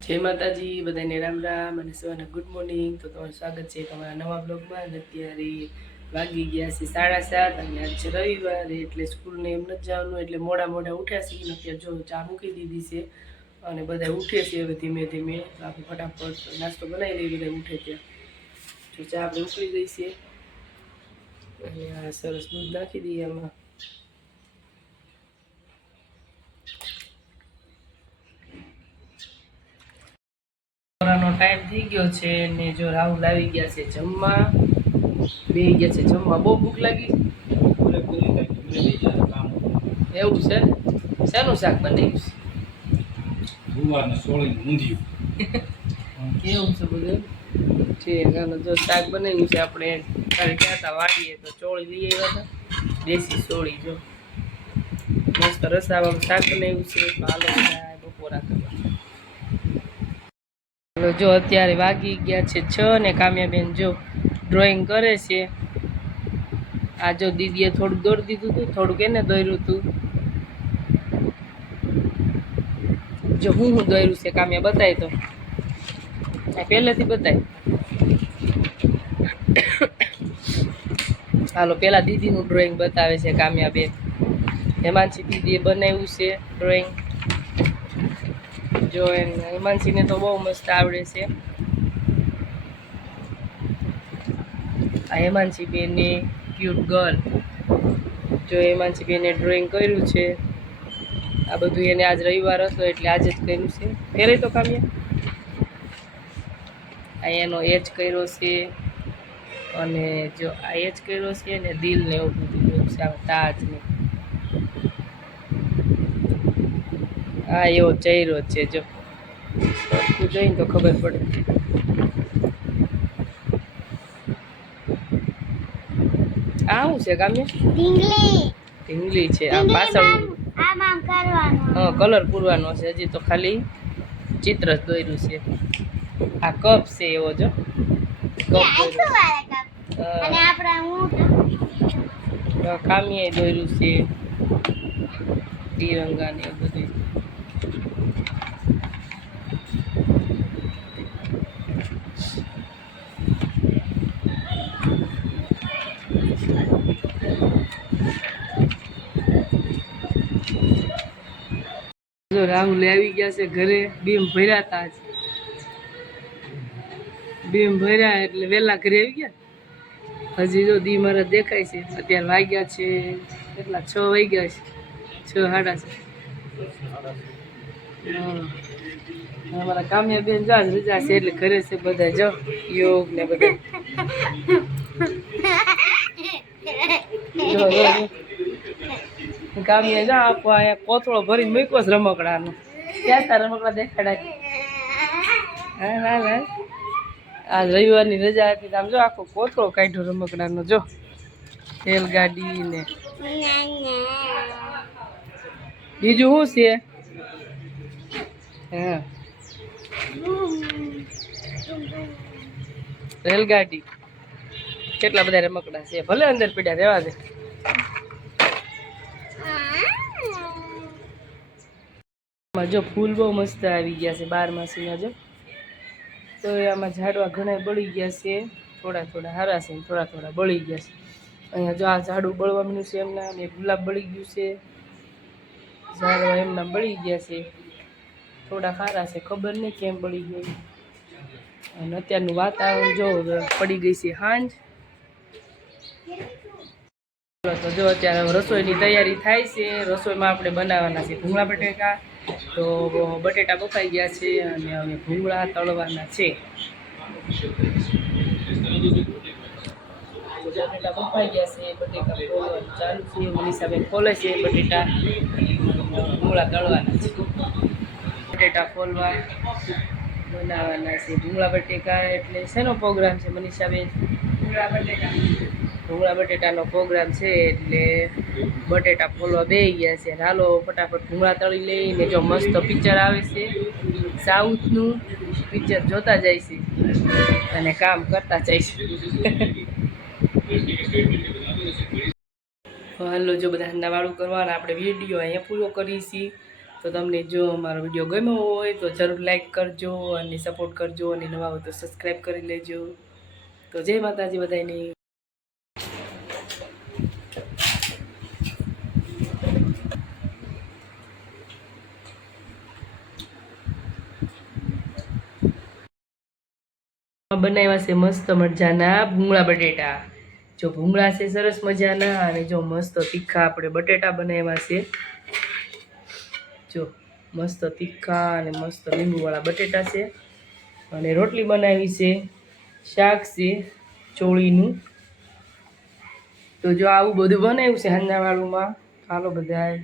જય માતાજી બધાને રામ રામ અને સવારના ગુડ મોર્નિંગ। તો તમારું સ્વાગત છે તમારા નવા બ્લોગમાં। અત્યારે વાગી ગયા છે 7:30 અને આજ રવિવાર એટલે સ્કૂલને એમ નથી જવાનું એટલે મોડા ઉઠ્યા છીએ। અત્યારે જો ચા મૂકી દીધી છે અને બધા ઉઠે છે હવે ધીમે ધીમે। આપણે ફટાફટ નાસ્તો બનાવી લઈએ, બધા ઉઠે ત્યાં જો ચા આપણે ઉકળી ગઈ છે અને આ સરસ દૂધ નાખી દઈએ એમાં। નો ટાઈમ થઈ ગયો છે ને જો રાહુલ આવી ગયા છે જમવા, બે ગયા છે જમવા। બહુ ભૂખ લાગી એવું છે? શેનું શાક બનાવ્યું છે? કેવું છે બધું ઠીક? હાલો જો શાક બનાવ્યું છે। આપણે કાલે ગયા હતા વાડીએ તો ચોળી લઈ આવ્યા હતા, દેશી ચોળી। જો મસ્ત રસાવાળું શાક બનાવ્યું છે। હાલો બધા બપોરા કરવા। જો અત્યારે વાગી ગયા છે 6 ને કામ્યાબેન જો ડ્રોઈંગ કરે છે। આ જો દીદીએ થોડુંક દોરી દીધું હતું, થોડુંક એને દોર્યું હતું। જો હું દોર્યું છે કામ્યા બતાય તો, પહેલેથી બતાય। હાલો પેલા દીદીનું ડ્રોઈંગ બતાવે છે કામ્યાબેન। હેમાંશી દીદીએ બનાવ્યું છે ડ્રોઈંગ। જો હેમાંશીને તો બહુ મસ્ત આવડે છે। આ હેમાંશી બેને ક્યુટ ગર્લ। જો હેમાંશી બેને ડ્રોઈંગ કર્યું છે। આ બધું એને આજ રવિવાર હતો એટલે આજે જ કર્યું છે। ફેરે તો કામ્યા આ એનો એજ કર્યો છે અને જો આ એજ કર્યો છે ને દિલ ને એવું બધું છે, તાજ ને આ એવો ચહેરો છે। જો સરખું જોઈને તો ખબર પડે। આ શું છે કામ્યા? ઢીંગલી છે। આ પાછળ હા કલર પૂરવાનો છે, હજી તો ખાલી ચિત્ર જ દોર્યું છે। આ કપ છે એવો જો કપ કામિયાએ દોર્યું છે તિરંગા ને એવું બધું। જો રાહુલ આવી ગયા છે ઘરે, બીમ ભર્યા હતા આજ, બીમ ભર્યા એટલે વહેલા ઘરે આવી ગયા। હજી જો દી મારા દેખાય છે। અત્યારે વાગ્યા છે કેટલા 6 વાગ્યા છે, 6 સાડા 6। હા અમારા કામ્યાબેન જો આજ રજા છે એટલે ઘરે છે બધા। જો યોગ ને બધા કામ્યા જો આપો અહીંયા કોથળો ભરીને મૂક્યો છે રમકડાનો। ક્યાં તાર રમકડા દેખાડાય? હા હા હા આજ રવિવારની રજા હતી આમ જો આખો કોથળો કાઢ્યો રમકડાનો। જો રેલગાડી ને બીજું શું છે? હા રેલગાડી, કેટલા બધા રમકડા છે। ભલે અંદર પડ્યા રહેવા દે। જો ફૂલ બહુ મસ્ત આવી ગયા છે 12માસીના। જો તો આમાં ઝાડવા ઘણા બળી ગયા છે, થોડા થોડા હારા છે, થોડા થોડા બળી ગયા છે। અહીંયા જો આ ઝાડું બળવા માંડ્યું છે એમના, ને ગુલાબ બળી ગયું છે, ઝાડવા એમના બળી ગયા છે, થોડા સારા છે, ખબર નહીં કેમ બળી ગયું। અને અત્યારનું વાતાવરણ જો પડી ગઈ છે સાંજ। તો જો અત્યારે રસોઈની તૈયારી થાય છે। રસોઈમાં આપણે બનાવવાના છે ભૂંગળા બટેકા। તો બટેટા બફાઈ ગયા છે અને હવે ભૂંગળા તળવાના છે। બટેટા બફાઈ ગયા છે, બટેટા ફોલવાનું ચાલુ છે। મનીષાબેન ફોલે છે બટેટા, ભૂંગળા તળવાના છે। બટેટા ફોલવા બનાવવાના છે ભૂંગળા બટેકા। એટલે શેનો પ્રોગ્રામ છે મનીષાબેન? ભૂંગળા બટેટાનો પ્રોગ્રામ છે એટલે બટેટા ફોલવા બેસી ગયા છે। હાલો ફટાફટ ભૂંગળા તળી લઈને, જો મસ્ત પિક્ચર આવે છે સાઉથનું, પિક્ચર જોતા જાય છે અને કામ કરતા જાય છે। હાલો જો બધા નવાળું કરવાના, આપણે વિડીયો અહીંયા પૂરો કરીએ છીએ। તો તમને જો અમારો વિડીયો ગમ્યો હોય તો જરૂર લાઈક કરજો અને સપોર્ટ કરજો, અને નવા હોય તો સબસ્ક્રાઈબ કરી લેજો. તો જય માતાજી બધાની. બનાવ્યા છે મસ્ત મજાના ભૂંગળા બટેટા. જો ભૂંગળા છે સરસ મજાના, અને જો મસ્ત તીખા આપણે બટેટા બનાવ્યા છે. જો મસ્ત તીખા અને મસ્ત લીંબુવાળા બટેટા છે. અને રોટલી બનાવી છે, શાક છે ચોળીનું. તો જો આવું બધું બનાવ્યું છે હાંજાવાળુંમાં. હાલો બધાય.